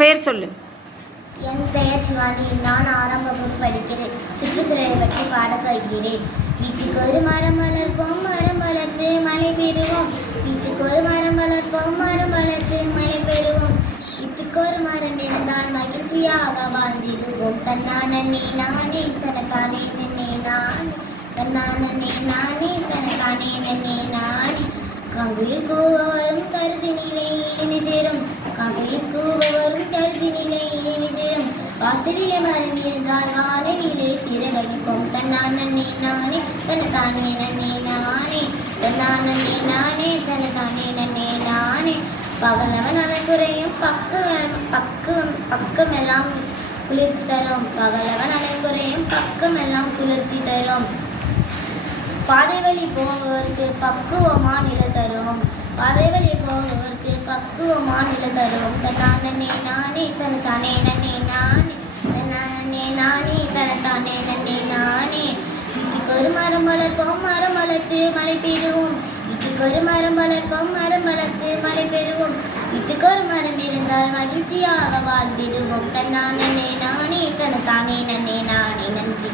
பெயர் சொல்லு. என் பெயர் சிவானி. நான் 6ஆம் வகுப்பு படிக்கிறேன். சுற்றுச்சூழலை பற்றி பாடப் போகிறேன். வீட்டுக்கு ஒரு மரம் வளர்ப்போம், மரம் வளர்த்து மழை பெறுவோம். வீட்டுக்கு ஒரு மரம் வளர்ப்போம், மரம் வளர்த்து மழை பெறுவோம். வீட்டுக்கு ஒரு மரம் இருந்தால் மகிழ்ச்சியாக வாழ்ந்திடுவோம். தன்னானே நானே தனக்கானே நன்னே நானே, தன்னானே நானே தனக்கானே நன்னே நானே. காங்குயில் கூவரும் கருதினிலே இனிமை சேரும், காங்குயில் கூவரும் கருதினிலே இனிமை சேரும். வாசலிலே மரம் இருந்தால் வானவிலே சிறகடிப்போம். தன்னானே நானே தனத்தானே நன்னே நானே, தன்னானே நானே தனத்தானே நன்னே நானே. பகலவன் அனைக்குறையும் பக்கமெல்லாம் குளிர்ச்சி தரும். பகலவன் அனைக்குறையும் பக்கமெல்லாம் குளிர்ச்சி தரும். பாதை வழி போபவருக்கு பக்குவமான நில தரும். பாதை வழி போபவருக்கு பக்குவமான நில தரும். தன்னானே நானே தனத்தானே நன்னே நானே, தன்னானே நானே தனத்தானே நன்னே நானே. வீட்டுக்கு ஒரு மரம் வளர்ப்போம், மரம் வளர்த்து மழை பெறுவோம். வீட்டுக்கு ஒரு மரம் வளர்ப்போம், மரம் வளர்த்து மழை பெறுவோம். வீட்டுக்கு ஒரு மரம் இருந்தால் மகிழ்ச்சியாக வாழ்ந்திடுவோம். தன்னானே நானே தனத்தானே நன்னே நானே. நன்றி.